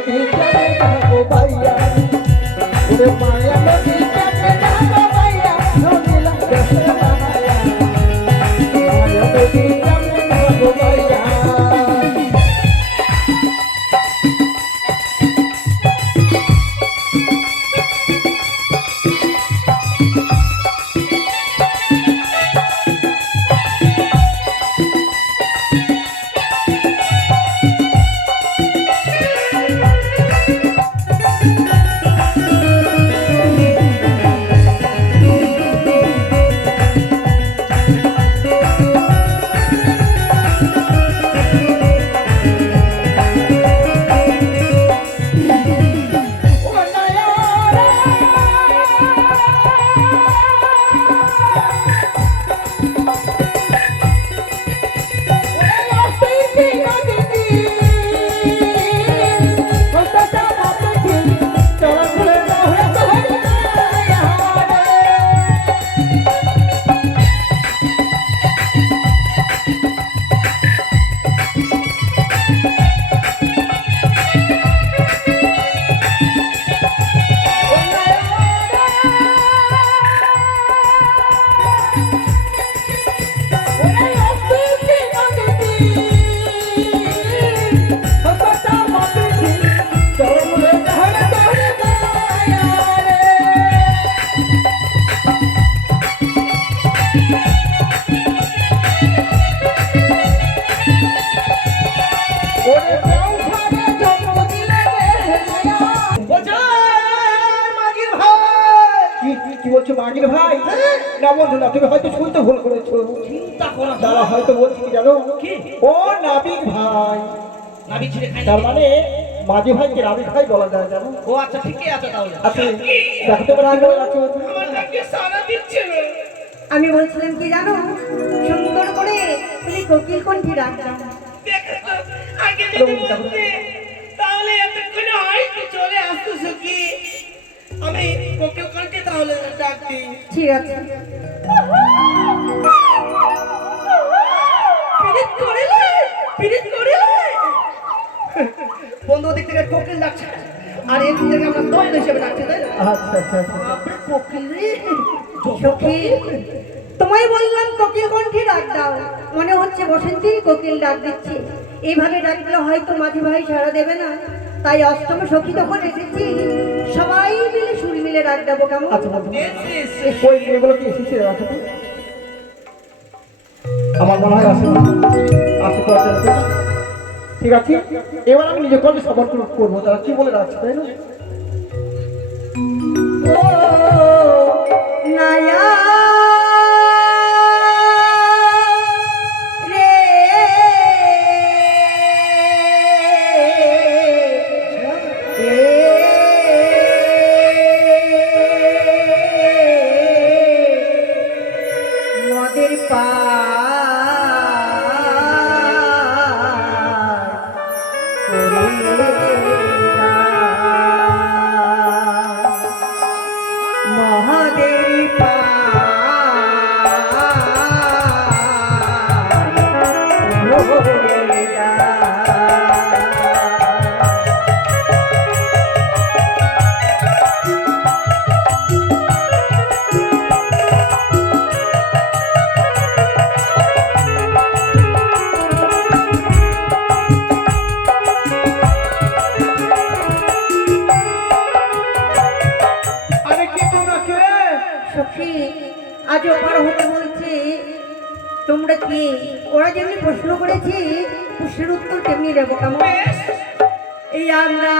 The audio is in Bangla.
নদী যাবে যাবো ভাইয়া ওরে মায়া নদী যাবে যাবো ভাইয়া নদী লাগছে না মায়া নদী যাবে যাবো ভাইয়া মাগির ভাই না বন্ধু না তুমি হয়তো শুনতে ভুল করেছো চিন্তা করো তারা হয়তো বলছি কি জানো কি ও নাবিক ভাই নাবিক ছেড়ে খাই তার মানে মাঝি ভাইকে নাবিক ভাই বলা যায় জানো ও আচ্ছা ঠিকই আছে তাহলে আচ্ছা দেখতে পারো আগে আছো আমার নাকি সারা দিচ্ছে আমি বলছিলাম কি জানো সুন্দর করে তুমি কোকিল কণ্ঠে ডাকছো দেখো তো আগে যদি বলতে তাহলে এতক্ষণে হয়তো চলে আসতেছো কি আমি কোকিল কণ্ঠে তাহলে ডাকছি ঠিক আছে পিরিত করিলে বন্ধু দিক থেকে কোকিল ডাকছে আর এর থেকে আমরা দোয়েল হিসেবে ডাকছি তাই না আচ্ছা আচ্ছা আচ্ছা আপনি কোকিল রে সখী তোমায় বললাম কোকিল কণ্ঠে ডাক দাও মনে হচ্ছে বসন্তীর কোকিল ডাক দিচ্ছে এইভাবে ডাকলে হয়তো মাঝি ভাই সাড়া দেবে না তাই অষ্টম সখী তখন এসেছি সবাই মিলে সুর মিলে ডাক দেবো কেমন আচ্ছা বন্ধু ওই এগুলো কি এসেছে রাখো তো আমার মনে হয় আসে আসে তো আছে ঠিক আছে এবার আমি নিজে কবে সবার করবো তারা কি বলে রাখছে তাই না ও নায়া আজ ওপার হতে বলছে তোমরা কি ওরা যেমনি প্রশ্ন করেছে প্রশ্নের উত্তর তেমনি দেবো কেমন এই আমরা